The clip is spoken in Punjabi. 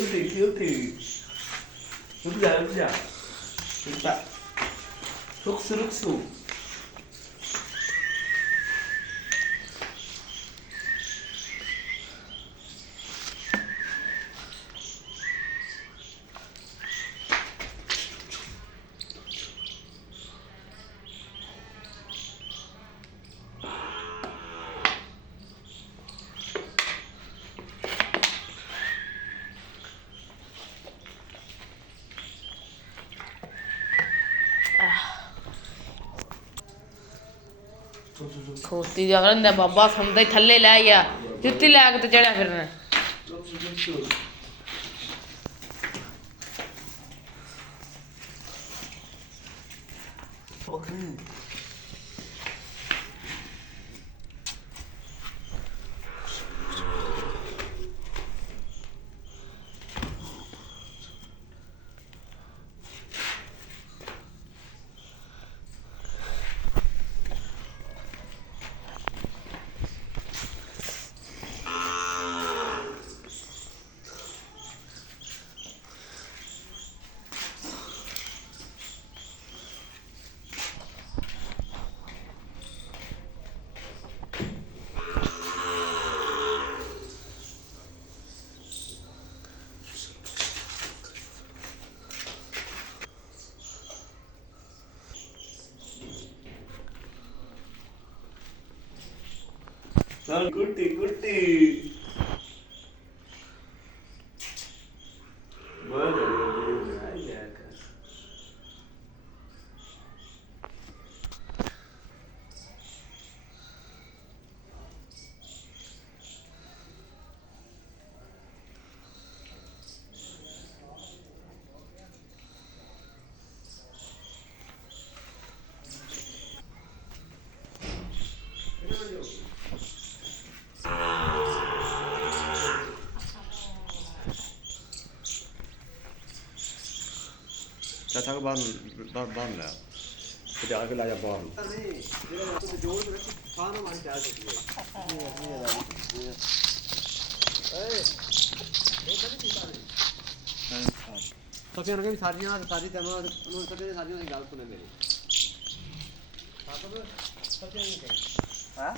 Guilty. Lúc giờ. Chúng ta. Lúc xu. ਖੋਤੀ ਜਾ ਰਹਿੰਦਾ ਬਾਬਾ ਸੁਣਦਾ ਹੀ ਥੱਲੇ ਲੈ ਗਿਆ ਜੁੱਤੀ ਲੈ ਕੇ ਤੇ ਚੜਿਆ ਫਿਰਨਾ Guti. ਚਾਚਾ ਕੋ ਬਾਹਰ ਲੈ ਤੇ ਜਾ ਕੇ ਲਾ ਜਾ ਬਾਹਰ ਨੂੰ ਨਹੀਂ ਜਿਹੜਾ ਤੂੰ ਜੋੜ ਕੇ ਰੱਖੀ ਖਾਣਾ ਮਾਰੀ ਚਾਹ ਸਕਦੀ ਹੈ ਤਾਂ ਫਿਰ ਉਹਨਾਂ ਵੀ ਸਾਰੀ ਤੈਨੂੰ ਉਹਨੂੰ ਕਦੇ ਸਾਰੀਆਂ ਦੀ ਗੱਲ ਸੁਣੇ ਮੇਰੀ ਹਾਂ